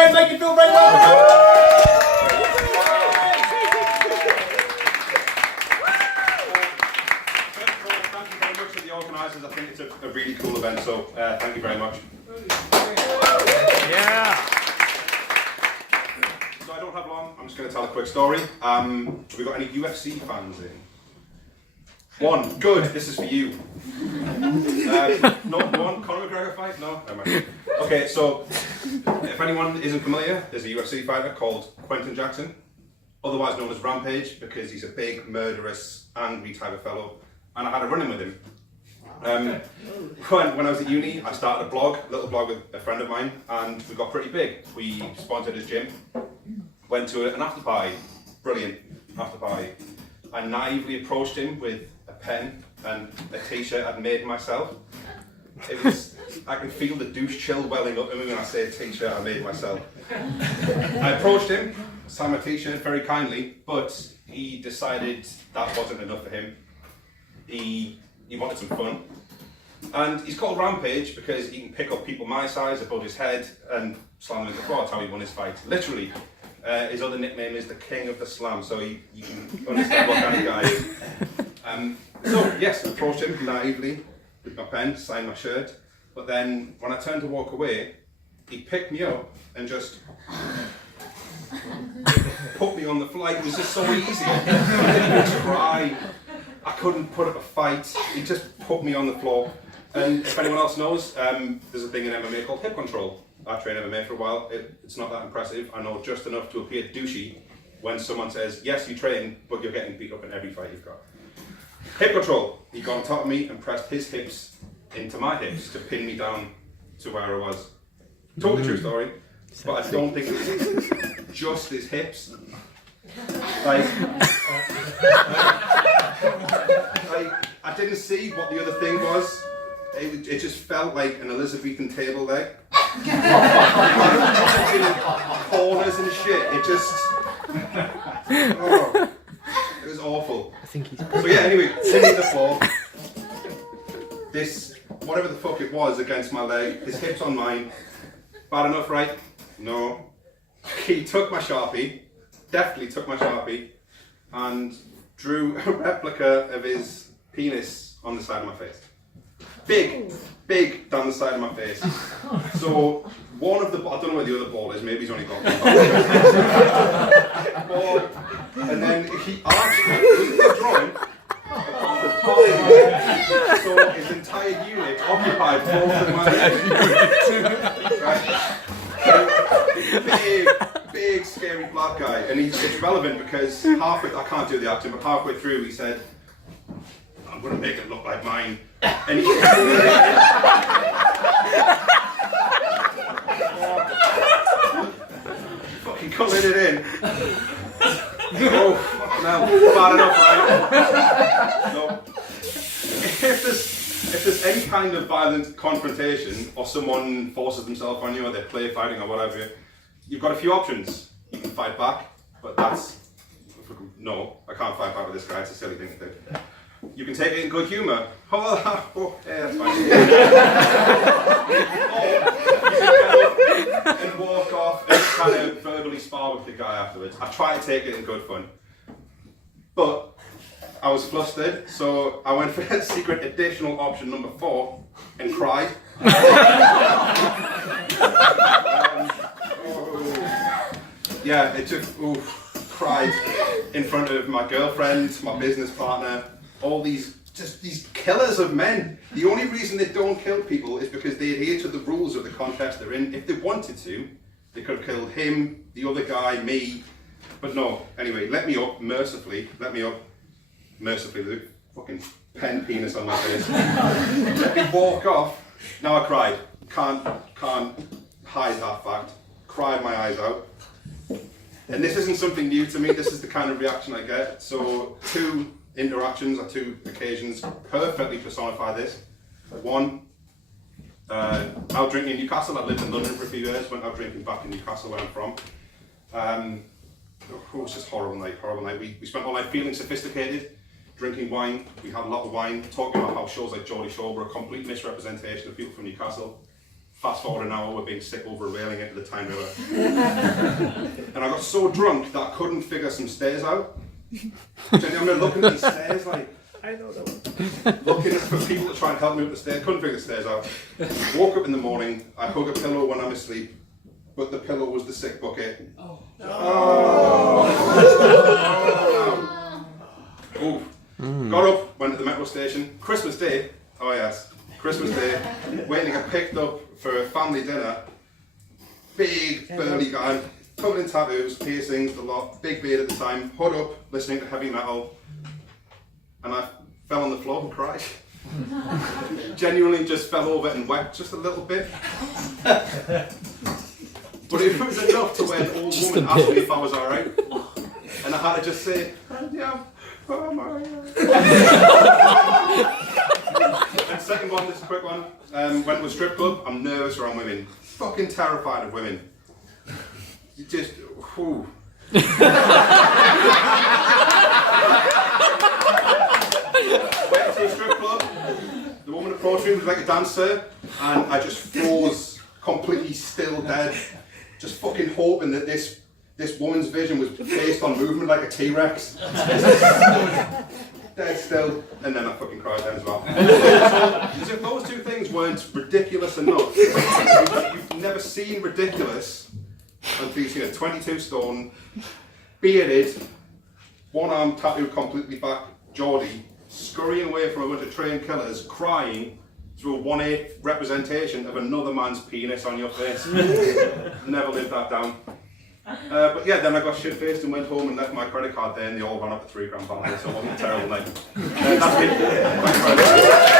Make you feel very welcome. Thank you very much to the organisers. I think it's a really cool event, so thank you very much. Yeah. So I don't have long. I'm just going to tell a quick story. Have we got any UFC fans in? One. Good. This is for you. Not one. Conor McGregor fight? No. Never mind. Okay, so if anyone isn't familiar, there's a UFC fighter called Quentin Jackson, otherwise known as Rampage, because he's a big, murderous, angry type of fellow. And I had a run-in with him. When I was at uni, I started a little blog with a friend of mine, and we got pretty big. We sponsored his gym, went to an after party, brilliant after party. I naively approached him with a pen and a t-shirt I'd made myself. It was, I can feel the douche chill welling up in me when I say a t-shirt I made myself. I approached him, signed my t-shirt very kindly, but he decided that wasn't enough for him. He wanted some fun. And he's called Rampage because he can pick up people my size above his head and slam them in the floor. That's how he won his fight. Literally. His other nickname is the King of the Slam, so you can understand what kind of guy he is. So yes, I approached him naively with my pen, signed my shirt, but then when I turned to walk away, he picked me up and just put me on the floor. It was just so easy. I didn't try. I couldn't put up a fight. He just put me on the floor. And if anyone else knows, there's a thing in MMA called hip control. I trained MMA for a while. It's not that impressive. I know just enough to appear douchey when someone says, yes, you train, but you're getting beat up in every fight you've got. Hip control. He got on top of me and pressed his hips into my hips to pin me down to where I was. Totally true story, but I don't think it's just his hips. Like, I didn't see what the other thing was. It just felt like an Elizabethan table leg. Corners and shit. It just. Oh, it was awful. I think he's. So yeah, anyway, sitting the floor. This, whatever the fuck it was against my leg, his hips on mine. Bad enough, right? No. He took my Sharpie, deftly took my Sharpie, and drew a replica of his penis on the side of my face. Big down the side of my face. So one of the, I don't know where the other ball is, maybe he's only got one ball. And then he arched the drawing. So his entire unit occupied both of my units. Big scary black guy. And it's relevant because halfway, I can't do the acting, but halfway through he said, I'm going to make it look like mine. And he fucking coloured it in. Oh, fucking hell. Bad enough, right? No. If there's any kind of violent confrontation, or someone forces themselves on you, or they're play fighting or whatever, you've got a few options. You can fight back, but that's... No, I can't fight back with this guy. It's a silly thing to do. You can take it in good humour. Oh, yeah, that's fine. Or you can go and walk off and kind of verbally spar with the guy afterwards. I try to take it in good fun. But I was flustered, so I went for secret additional option number 4 and cried. Yeah, it took, cried in front of my girlfriend, my business partner, all these killers of men. The only reason they don't kill people is because they adhere to the rules of the contest they're in. If they wanted to, they could have killed him, the other guy, me, but no. Anyway, let me up, mercifully, the fucking pen penis on my face. Let me walk off. Now I cried. Can't hide that fact. Cried my eyes out. And this isn't something new to me, this is the kind of reaction I get. So 2 interactions or 2 occasions perfectly personify this. One, out drinking in Newcastle. I lived in London for a few years, went out drinking back in Newcastle where I'm from. It was just horrible night. We spent all night feeling sophisticated, drinking wine. We had a lot of wine, talking about how shows like Geordie Shore were a complete misrepresentation of people from Newcastle. Fast forward an hour, we're being sick over a railing into the Tyne River. And I got so drunk that I couldn't figure some stairs out. I'm looking at these stairs like, I know that one. Looking for people to try and help me up the stairs, couldn't figure the stairs out. Woke up in the morning, I hug a pillow when I'm asleep, but the pillow was the sick bucket. Oh. Oh. Got up, went to the metro station, Christmas Day, oh yes, Christmas Day, waiting to get picked up for a family dinner. Big, burly guy, covered in tattoos, piercings, the lot, big beard at the time, hood up, listening to heavy metal, and I fell on the floor and cried. Genuinely just fell over and wept just a little bit. But it was enough to where an old woman asked me if I was alright. And I had to just say, yeah, oh my And second one, this is a quick one. Went to a strip club, I'm nervous around women. Fucking terrified of women. You just, whew. Went to a strip club, the woman approached me, was like a dancer, and I just froze completely still dead. Just fucking hoping that this woman's vision was based on movement like a T-Rex. Dead still, and then I fucking cried then as well. So if those two things weren't ridiculous enough, you've never seen ridiculous until you've seen a 22 stone, bearded, one arm tattooed completely back, Geordie, scurrying away from a bunch of trained killers, crying through a 1/8 representation of another man's penis on your face. Never lived that down. But yeah, then I got shit-faced and went home and left my credit card there, and they all ran up a £3 balance, so it wasn't a terrible night. That's it. Thanks very much.